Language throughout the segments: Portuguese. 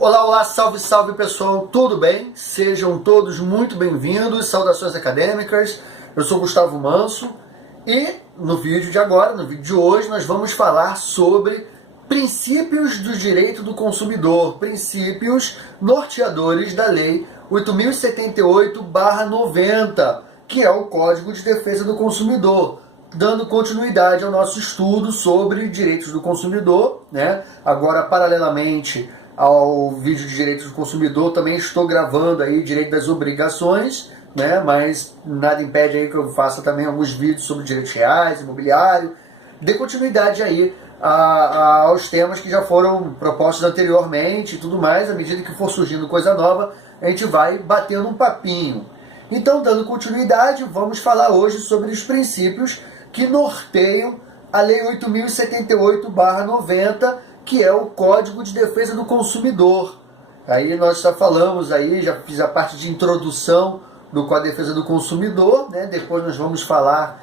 Olá, olá, salve, salve pessoal, tudo bem? Sejam todos muito bem-vindos, saudações acadêmicas. Eu sou Gustavo Manso e no vídeo de agora, no vídeo de hoje, nós vamos falar sobre princípios do direito do consumidor, princípios norteadores da Lei 8.078/90, que é o Código de Defesa do Consumidor, dando continuidade ao nosso estudo sobre direitos do consumidor, né? Agora, paralelamente ao vídeo de direitos do consumidor, também estou gravando aí direito das obrigações, né? Mas nada impede aí que eu faça também alguns vídeos sobre direitos reais, imobiliário, dê continuidade aí aos temas que já foram propostos anteriormente e tudo mais. À medida que for surgindo coisa nova, a gente vai batendo um papinho. Então, dando continuidade, vamos falar hoje sobre os princípios que norteiam a Lei 8.078/90, que é o Código de Defesa do Consumidor. Aí nós já falamos aí, já fiz a parte de introdução do Código de Defesa do Consumidor, né? Depois nós vamos falar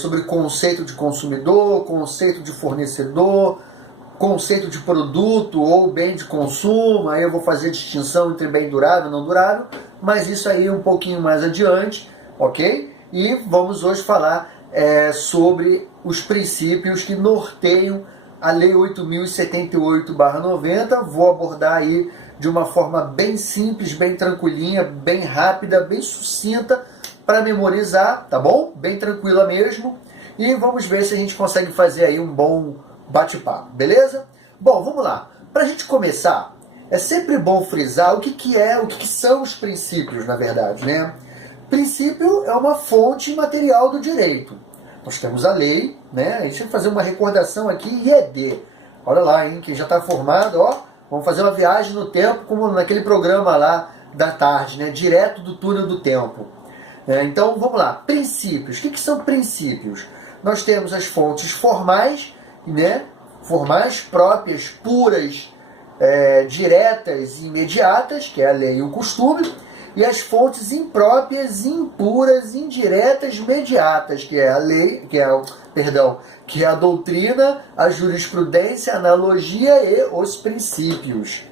sobre conceito de consumidor, conceito de fornecedor, conceito de produto ou bem de consumo. Aí eu vou fazer a distinção entre bem durável e não durável, mas isso aí um pouquinho mais adiante, ok? E vamos hoje falar sobre os princípios que norteiam a Lei 8.078/90. Vou abordar aí de uma forma bem simples, bem tranquilinha, bem rápida, bem sucinta, para memorizar, tá bom? Bem tranquila mesmo. E vamos ver se a gente consegue fazer aí um bom bate-papo, beleza? Bom, vamos lá. Para a gente começar, é sempre bom frisar o que são os princípios, na verdade, né? Princípio é uma fonte material do direito. Nós temos a lei, né? A gente vai fazer uma recordação aqui, IED. Olha lá, hein? Quem já está formado, ó, vamos fazer uma viagem no tempo, como naquele programa lá da tarde, né? Direto do túnel do tempo. Então, vamos lá. Princípios. O que são princípios? Nós temos as fontes formais, né? Formais, próprias, puras, diretas e imediatas, que é a lei e o costume, e as fontes impróprias, impuras, indiretas, mediatas, que é a lei, que é a doutrina, a jurisprudência, a analogia e os princípios.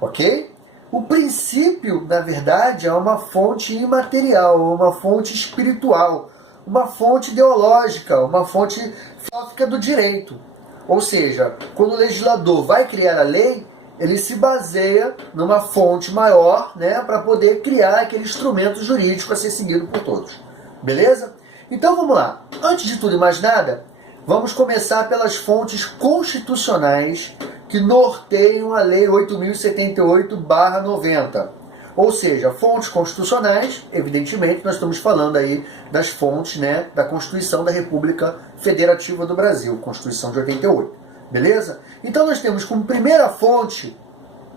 Ok? O princípio, na verdade, é uma fonte imaterial, uma fonte espiritual, uma fonte ideológica, uma fonte filosófica do direito. Ou seja, quando o legislador vai criar a lei, ele se baseia numa fonte maior, né, para poder criar aquele instrumento jurídico a ser seguido por todos. Beleza? Então vamos lá. Antes de tudo e mais nada, vamos começar pelas fontes constitucionais que norteiam a Lei 8.078/90. Ou seja, fontes constitucionais, evidentemente, nós estamos falando aí das fontes, né, da Constituição da República Federativa do Brasil, Constituição de 88. Beleza? Então nós temos como primeira fonte,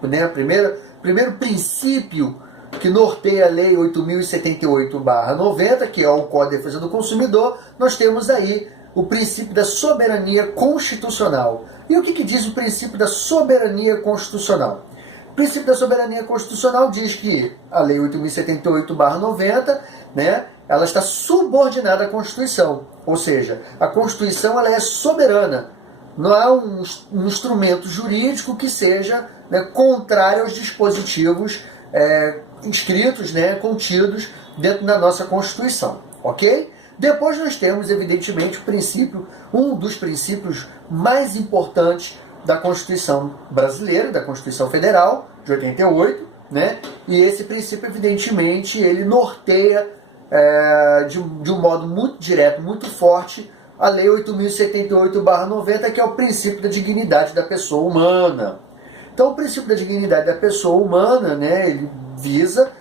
né, primeiro princípio que norteia a Lei 8.078/90, que é o Código de Defesa do Consumidor, nós temos aí o princípio da soberania constitucional. E o que diz o princípio da soberania constitucional? O princípio da soberania constitucional diz que a Lei 8.078/90, né, ela está subordinada à Constituição. Ou seja, a Constituição ela é soberana. Não há um instrumento jurídico que seja, né, contrário aos dispositivos inscritos, né, contidos dentro da nossa Constituição. Ok? Depois nós temos, evidentemente, o princípio, um dos princípios mais importantes da Constituição brasileira, da Constituição Federal, de 88, né? E esse princípio, evidentemente, ele norteia de um modo muito direto, muito forte, a Lei 8.078/90, que é o princípio da dignidade da pessoa humana. Então, o princípio da dignidade da pessoa humana, né, ele visa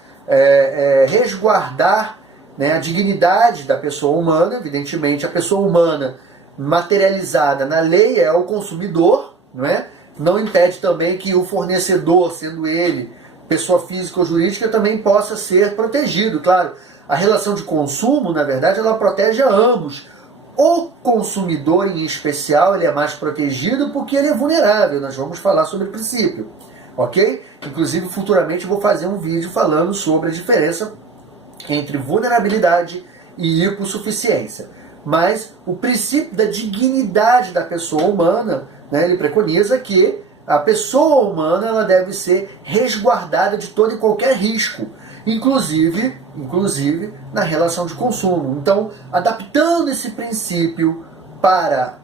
resguardar, né, a dignidade da pessoa humana. Evidentemente, a pessoa humana materializada na lei é o consumidor, não é? Não impede também que o fornecedor, sendo ele pessoa física ou jurídica, também possa ser protegido. Claro, a relação de consumo, na verdade, ela protege a ambos. O consumidor, em especial, ele é mais protegido porque ele é vulnerável. Nós vamos falar sobre o princípio, ok? Inclusive, futuramente, eu vou fazer um vídeo falando sobre a diferença entre vulnerabilidade e hipossuficiência. Mas o princípio da dignidade da pessoa humana, né, ele preconiza que a pessoa humana ela deve ser resguardada de todo e qualquer risco, inclusive na relação de consumo. Então, adaptando esse princípio para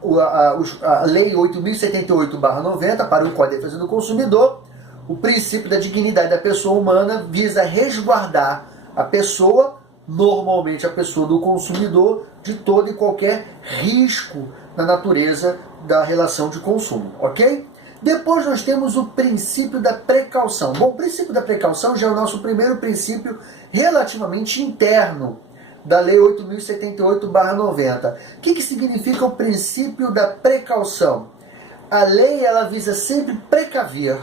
a Lei 8.078/90, para o Código de Defesa do Consumidor, o princípio da dignidade da pessoa humana visa resguardar a pessoa, normalmente a pessoa do consumidor, de todo e qualquer risco na natureza da relação de consumo, ok? Depois nós temos o princípio da precaução. Bom, o princípio da precaução já é o nosso primeiro princípio relativamente interno da Lei 8.078/90. O que significa o princípio da precaução? A lei ela visa sempre precaver,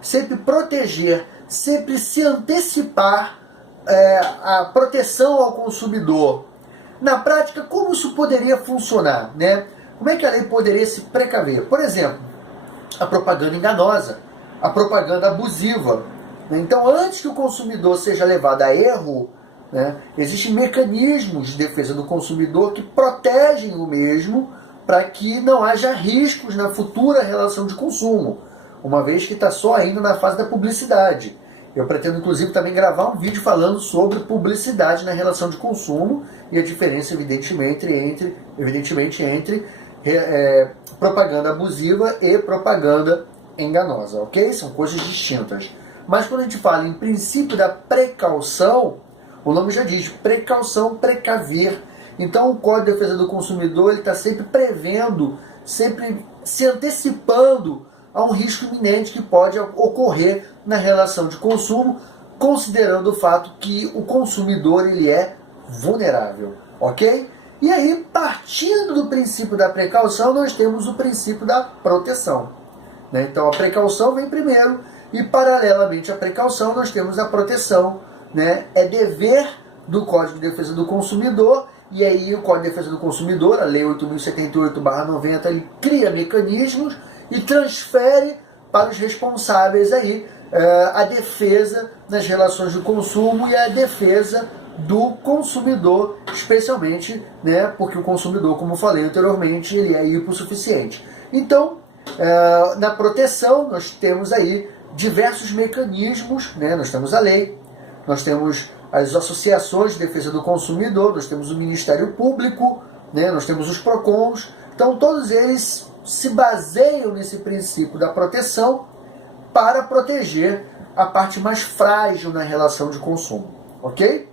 sempre proteger, sempre se antecipar a proteção ao consumidor. Na prática, como isso poderia funcionar, né? Como é que a lei poderia se precaver? Por exemplo, a propaganda enganosa, a propaganda abusiva. Né? Então, antes que o consumidor seja levado a erro, né, existem mecanismos de defesa do consumidor que protegem o mesmo para que não haja riscos na futura relação de consumo, uma vez que está só ainda na fase da publicidade. Eu pretendo, inclusive, também gravar um vídeo falando sobre publicidade na relação de consumo e a diferença, evidentemente, entre propaganda abusiva e propaganda enganosa, ok? São coisas distintas. Mas quando a gente fala em princípio da precaução, o nome já diz, precaução, precaver. Então o Código de Defesa do Consumidor está sempre prevendo, sempre se antecipando a um risco iminente que pode ocorrer na relação de consumo, considerando o fato que o consumidor ele é vulnerável, ok? E aí, partindo do princípio da precaução, nós temos o princípio da proteção. Né? Então a precaução vem primeiro e, paralelamente à precaução, nós temos a proteção. Né? É dever do Código de Defesa do Consumidor, e aí o Código de Defesa do Consumidor, a Lei 8.078/90, ele cria mecanismos e transfere para os responsáveis aí a defesa nas relações de consumo e a defesa do consumidor, especialmente, né, porque o consumidor, como eu falei anteriormente, ele é hipossuficiente. Então, na proteção, nós temos aí diversos mecanismos, né? Nós temos a lei, nós temos as associações de defesa do consumidor, nós temos o Ministério Público, né? Nós temos os PROCONs, então todos eles se baseiam nesse princípio da proteção para proteger a parte mais frágil na relação de consumo, ok?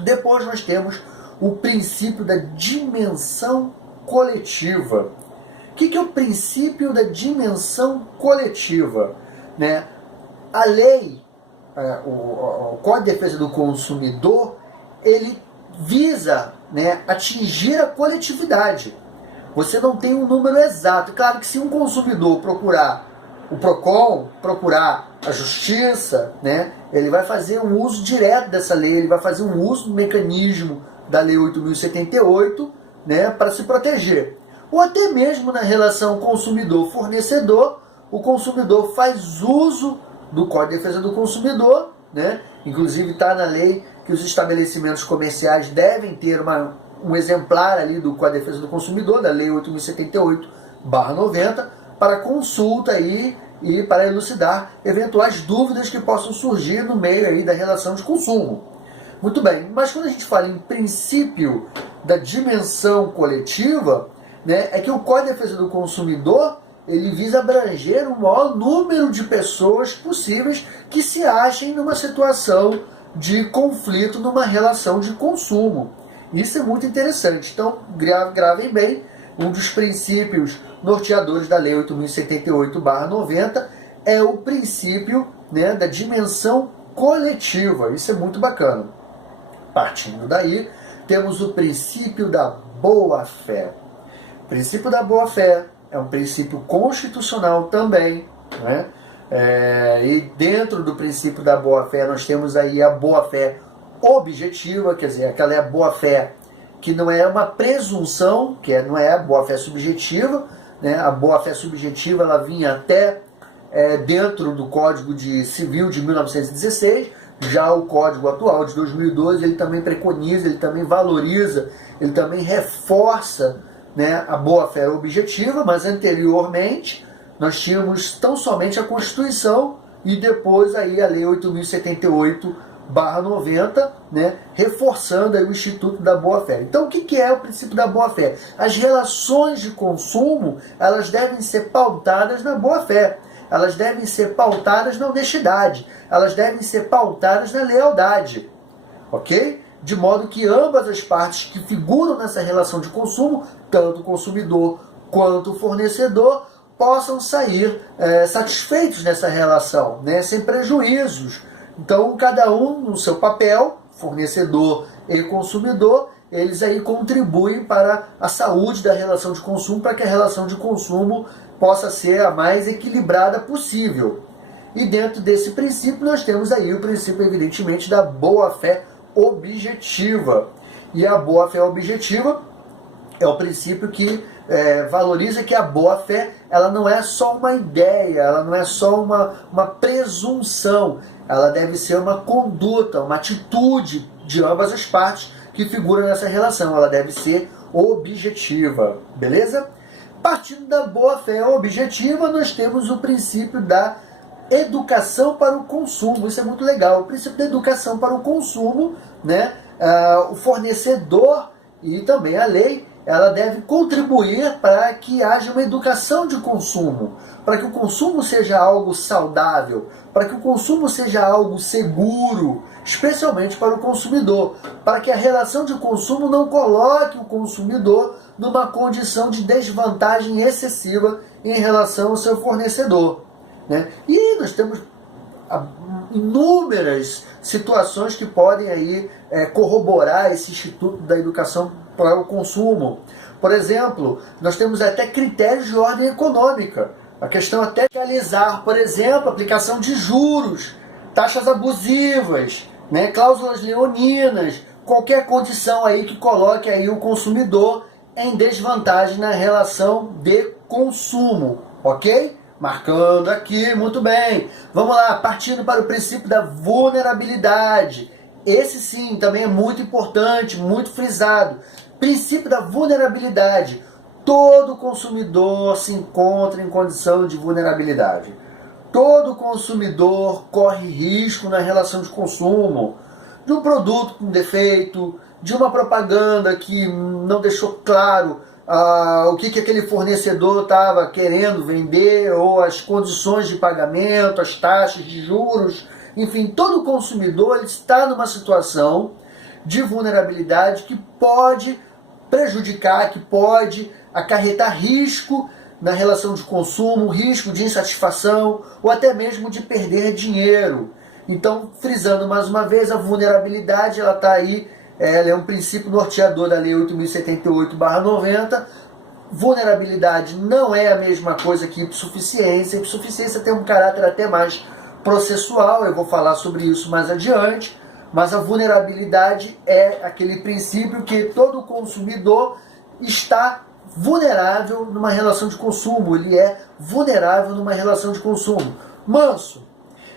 Depois nós temos o princípio da dimensão coletiva. O que é o princípio da dimensão coletiva? Né? A lei, o Código de Defesa do Consumidor, ele visa, né, atingir a coletividade. Você não tem um número exato. Claro que se um consumidor procurar o PROCON, procurar a Justiça, né, ele vai fazer um uso direto dessa lei, ele vai fazer um uso do mecanismo da Lei 8.078, né, para se proteger. Ou até mesmo na relação consumidor-fornecedor, o consumidor faz uso do Código de Defesa do Consumidor, né? Inclusive está na lei que os estabelecimentos comerciais devem ter um exemplar ali do Código de Defesa do Consumidor, da Lei 8.078/90, para consulta aí e para elucidar eventuais dúvidas que possam surgir no meio aí da relação de consumo. Muito bem, mas quando a gente fala em princípio da dimensão coletiva, né, é que o Código de Defesa do Consumidor ele visa abranger o maior número de pessoas possíveis que se achem numa situação de conflito, numa relação de consumo. Isso é muito interessante. Então, gravem bem, um dos princípios norteadores da Lei 8.078/90 é o princípio, né, da dimensão coletiva. Isso é muito bacana. Partindo daí, temos o princípio da boa-fé. O princípio da boa-fé é um princípio constitucional também, né? E dentro do princípio da boa-fé nós temos aí a boa-fé objetiva, quer dizer, aquela é a boa-fé que não é uma presunção, não é a boa-fé subjetiva, né? A boa-fé subjetiva ela vinha até dentro do Código Civil de 1916, já o Código atual de 2012 ele também preconiza, ele também valoriza, ele também reforça, né, a boa-fé objetiva, mas anteriormente, nós tínhamos tão somente a Constituição e depois aí a Lei 8.078/90, né, reforçando aí o Instituto da Boa-Fé. Então, o que é o princípio da boa-fé? As relações de consumo, elas devem ser pautadas na boa-fé, elas devem ser pautadas na honestidade, elas devem ser pautadas na lealdade, ok? De modo que ambas as partes que figuram nessa relação de consumo, tanto o consumidor quanto o fornecedor, possam sair satisfeitos nessa relação, né, sem prejuízos. Então, cada um no seu papel, fornecedor e consumidor, eles aí contribuem para a saúde da relação de consumo, para que a relação de consumo possa ser a mais equilibrada possível. E dentro desse princípio, nós temos aí o princípio, evidentemente, da boa-fé objetiva. E a boa-fé objetiva é o princípio que valoriza que a boa-fé, ela não é só uma ideia, ela não é só uma presunção, ela deve ser uma conduta, uma atitude de ambas as partes que figuram nessa relação, ela deve ser objetiva, beleza? Partindo da boa-fé objetiva, nós temos o princípio da educação para o consumo. Isso é muito legal, o princípio da educação para o consumo, né? O fornecedor e também a lei, ela deve contribuir para que haja uma educação de consumo, para que o consumo seja algo saudável, para que o consumo seja algo seguro, especialmente para o consumidor, para que a relação de consumo não coloque o consumidor numa condição de desvantagem excessiva em relação ao seu fornecedor, né? E nós temos inúmeras situações que podem aí corroborar esse Instituto da Educação para o Consumo. Por exemplo, nós temos até critérios de ordem econômica. A questão até de realizar, por exemplo, aplicação de juros, taxas abusivas, né, cláusulas leoninas, qualquer condição aí que coloque aí o consumidor em desvantagem na relação de consumo, ok? Marcando aqui, muito bem. Vamos lá, partindo para o princípio da vulnerabilidade. Esse sim, também é muito importante, muito frisado. Princípio da vulnerabilidade. Todo consumidor se encontra em condição de vulnerabilidade. Todo consumidor corre risco na relação de consumo. De um produto com defeito, de uma propaganda que não deixou claro o que aquele fornecedor estava querendo vender, ou as condições de pagamento, as taxas de juros. Enfim, todo consumidor ele está numa situação de vulnerabilidade que pode prejudicar, que pode acarretar risco na relação de consumo, risco de insatisfação ou até mesmo de perder dinheiro. Então, frisando mais uma vez, a vulnerabilidade ela está aí, ela é um princípio norteador da Lei 8.078/90. Vulnerabilidade não é a mesma coisa que hipossuficiência. Hipossuficiência tem um caráter até mais processual, eu vou falar sobre isso mais adiante, mas a vulnerabilidade é aquele princípio que todo consumidor está vulnerável numa relação de consumo, ele é vulnerável numa relação de consumo. Manso,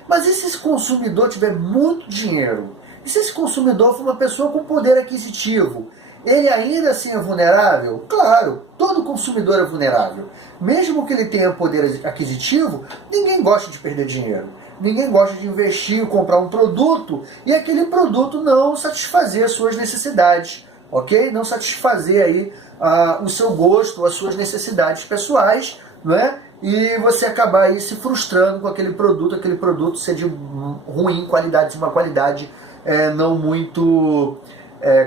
mas e se esse consumidor tiver muito dinheiro? E se esse consumidor for uma pessoa com poder aquisitivo? Ele ainda assim é vulnerável? Claro, todo consumidor é vulnerável. Mesmo que ele tenha poder aquisitivo, ninguém gosta de perder dinheiro. Ninguém gosta de investir, comprar um produto e aquele produto não satisfazer as suas necessidades, ok? Não satisfazer aí o seu gosto, as suas necessidades pessoais, não é? E você acabar aí se frustrando com aquele produto ser de ruim qualidade, de uma qualidade não muito,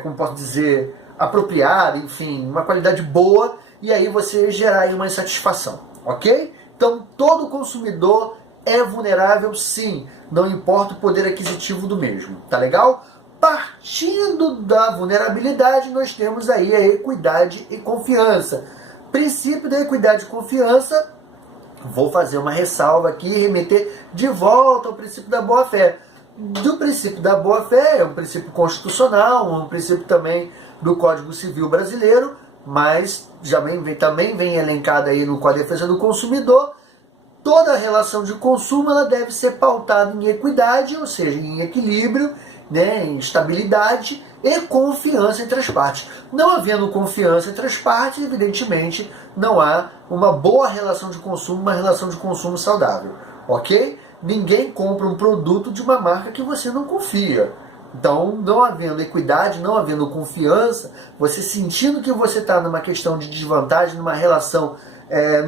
como posso dizer, apropriada, enfim, uma qualidade boa, e aí você gerar aí uma insatisfação, ok? Então, todo consumidor é vulnerável, sim, não importa o poder aquisitivo do mesmo, tá legal? Partindo da vulnerabilidade, nós temos aí a equidade e confiança. Princípio da equidade e confiança, vou fazer uma ressalva aqui e remeter de volta ao princípio da boa-fé. Do princípio da boa-fé, é um princípio constitucional, um princípio também do Código Civil Brasileiro, mas também vem elencado aí no Código de Defesa do Consumidor. Toda relação de consumo ela deve ser pautada em equidade, ou seja, em equilíbrio, né, em estabilidade e confiança entre as partes. Não havendo confiança entre as partes, evidentemente, não há uma boa relação de consumo, uma relação de consumo saudável, ok? Ninguém compra um produto de uma marca que você não confia. Então, não havendo equidade, não havendo confiança, você sentindo que você está numa questão de desvantagem, numa relação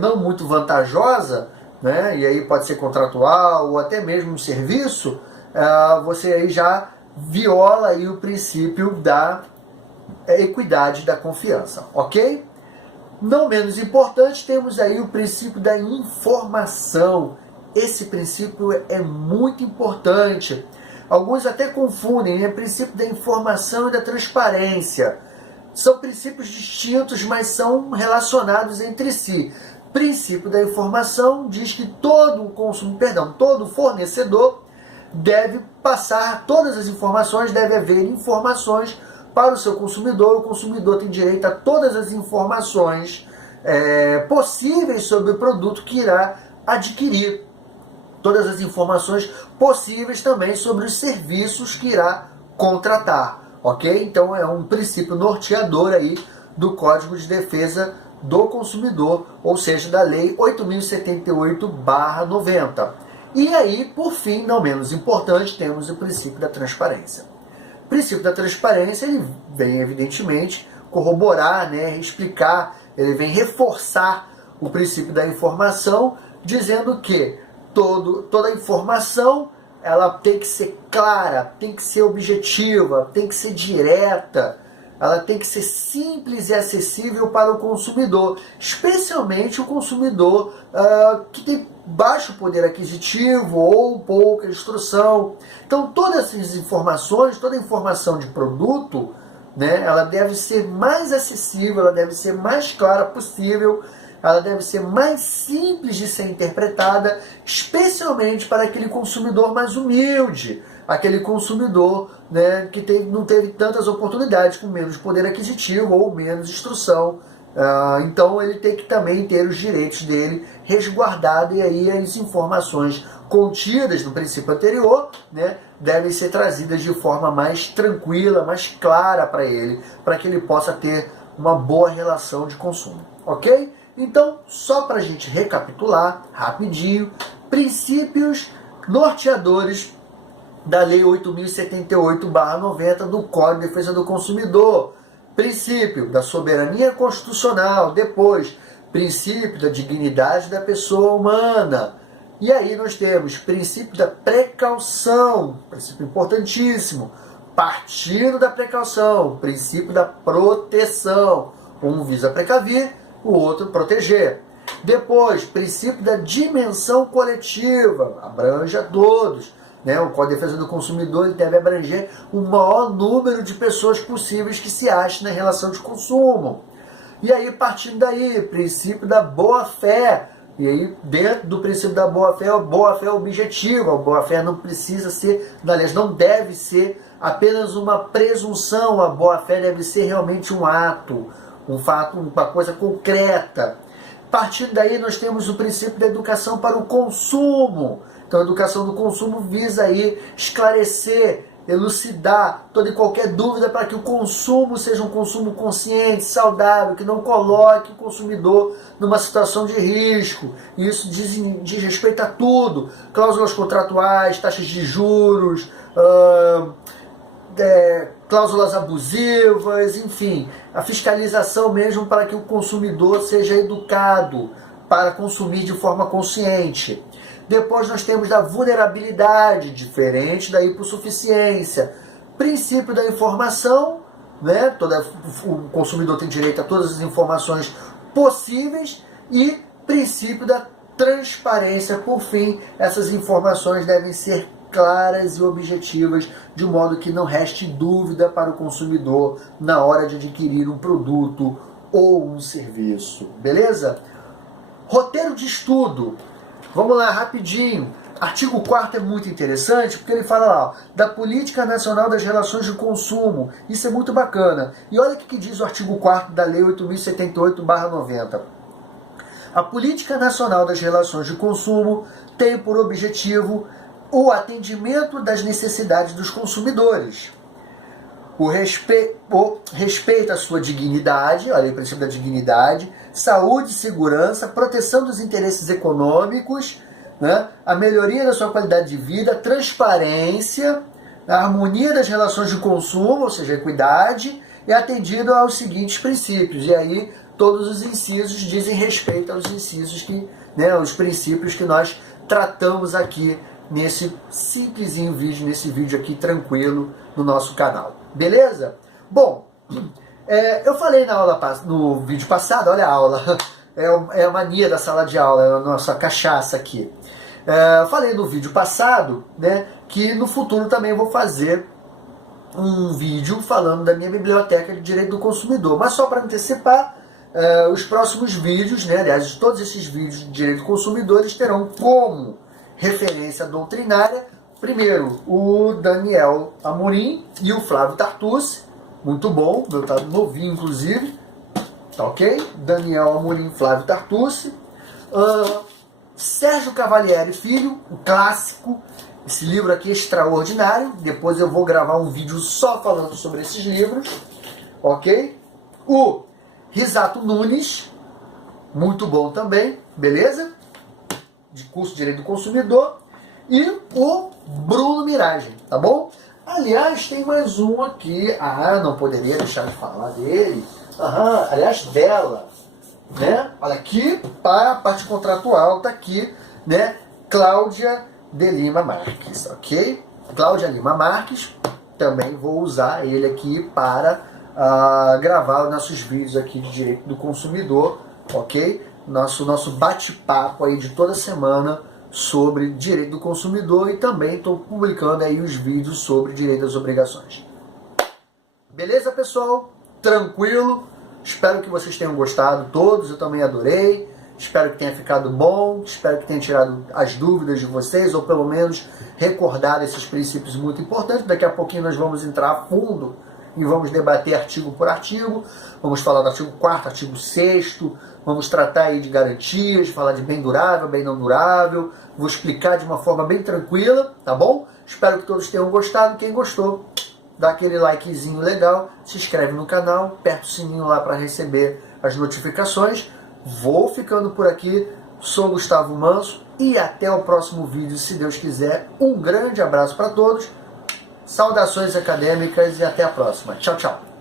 não muito vantajosa, né, e aí pode ser contratual ou até mesmo um serviço, você aí já viola aí o princípio da equidade, da confiança, ok? Não menos importante, temos aí o princípio da informação. Esse princípio é muito importante. Alguns até confundem, né? Princípio da informação e da transparência. São princípios distintos, mas são relacionados entre si. Princípio da informação diz que todo fornecedor deve passar todas as informações, deve haver informações para o seu consumidor. O consumidor tem direito a todas as informações possíveis sobre o produto que irá adquirir. Todas as informações possíveis também sobre os serviços que irá contratar, ok? Então é um princípio norteador aí do Código de Defesa do Consumidor, ou seja, da Lei 8.078/90. E aí, por fim, não menos importante, temos o princípio da transparência. O princípio da transparência, ele vem, evidentemente, corroborar, né, explicar, ele vem reforçar o princípio da informação, dizendo que toda informação ela tem que ser clara, tem que ser objetiva, tem que ser direta, ela tem que ser simples e acessível para o consumidor, especialmente o consumidor que tem baixo poder aquisitivo ou pouca instrução. Então todas essas informações, toda informação de produto, né, ela deve ser mais acessível, ela deve ser mais clara possível, ela deve ser mais simples de ser interpretada, especialmente para aquele consumidor mais humilde, aquele consumidor, né, que não teve tantas oportunidades, com menos poder aquisitivo ou menos instrução. Então ele tem que também ter os direitos dele resguardados, e aí as informações contidas no princípio anterior, né, devem ser trazidas de forma mais tranquila, mais clara para que ele possa ter uma boa relação de consumo, ok? Então, só para a gente recapitular rapidinho, princípios norteadores da Lei 8.078/90 do Código de Defesa do Consumidor. Princípio da soberania constitucional, depois, princípio da dignidade da pessoa humana. E aí nós temos princípio da precaução, princípio importantíssimo, partindo da precaução, princípio da proteção. Um visa precaver, o outro proteger. Depois, princípio da dimensão coletiva, abrange a todos. Né? O Código de Defesa do Consumidor deve abranger o maior número de pessoas possíveis que se achem na relação de consumo. E aí, partindo daí, princípio da boa-fé. E aí, dentro do princípio da boa-fé é objetiva. A boa-fé não precisa ser, aliás, não deve ser apenas uma presunção. A boa-fé deve ser realmente um ato, um fato, uma coisa concreta. Partindo daí, nós temos o princípio da educação para o consumo. Então, a educação do consumo visa aí esclarecer, elucidar toda e qualquer dúvida para que o consumo seja um consumo consciente, saudável, que não coloque o consumidor numa situação de risco. E isso diz respeito a tudo. Cláusulas contratuais, taxas de juros, cláusulas abusivas, enfim, a fiscalização mesmo para que o consumidor seja educado para consumir de forma consciente. Depois nós temos da vulnerabilidade, diferente da hipossuficiência. Princípio da informação, né? O consumidor tem direito a todas as informações possíveis. E princípio da transparência, por fim, essas informações devem ser claras e objetivas, de modo que não reste dúvida para o consumidor na hora de adquirir um produto ou um serviço. Beleza? Roteiro de estudo. Vamos lá, rapidinho. Artigo 4º é muito interessante, porque ele fala lá, ó, da Política Nacional das Relações de Consumo. Isso é muito bacana. E olha o que diz o artigo 4º da Lei 8.078/90. A Política Nacional das Relações de Consumo tem por objetivo o atendimento das necessidades dos consumidores, o respeito à sua dignidade, olha aí o princípio da dignidade, saúde, segurança, proteção dos interesses econômicos, né, a melhoria da sua qualidade de vida, transparência, a harmonia das relações de consumo, ou seja, a equidade, e atendido aos seguintes princípios. E aí todos os incisos dizem respeito aos incisos que, né, os princípios que nós tratamos aqui nesse simplesinho vídeo, nesse vídeo aqui tranquilo no nosso canal. Beleza? Bom, eu falei no vídeo passado, olha a aula, é a mania da sala de aula, é a nossa cachaça aqui. Eu falei no vídeo passado, né, que no futuro também vou fazer um vídeo falando da minha biblioteca de direito do consumidor, mas só para antecipar, os próximos vídeos, né, aliás, todos esses vídeos de direito do consumidor terão como referência doutrinária, primeiro, o Daniel Amorim e o Flávio Tartucci, muito bom, meu tá novinho inclusive, tá ok? Daniel Amorim e Flávio Tartucci, Sérgio Cavalieri Filho, o clássico, esse livro aqui é extraordinário, depois eu vou gravar um vídeo só falando sobre esses livros, ok? O Risato Nunes, muito bom também, beleza? De curso de Direito do Consumidor, e o Bruno Miragem, tá bom? Aliás, tem mais um aqui, não poderia deixar de falar dele, aliás, dela, né? Olha aqui, para a parte contratual, tá aqui, né? Cláudia de Lima Marques, ok? Cláudia Lima Marques, também vou usar ele aqui para gravar os nossos vídeos aqui de Direito do Consumidor, ok? Nosso bate-papo aí de toda semana sobre direito do consumidor, e também estou publicando aí os vídeos sobre direito das obrigações. Beleza, pessoal? Tranquilo? Espero que vocês tenham gostado todos, eu também adorei. Espero que tenha ficado bom, espero que tenha tirado as dúvidas de vocês, ou pelo menos recordado esses princípios muito importantes. Daqui a pouquinho nós vamos entrar a fundo e vamos debater artigo por artigo. Vamos falar do artigo 4º, artigo 6º, vamos tratar aí de garantias, falar de bem durável, bem não durável. Vou explicar de uma forma bem tranquila, tá bom? Espero que todos tenham gostado. Quem gostou, dá aquele likezinho legal, se inscreve no canal, aperta o sininho lá para receber as notificações. Vou ficando por aqui, sou Gustavo Manso e até o próximo vídeo, se Deus quiser. Um grande abraço para todos, saudações acadêmicas e até a próxima. Tchau, tchau.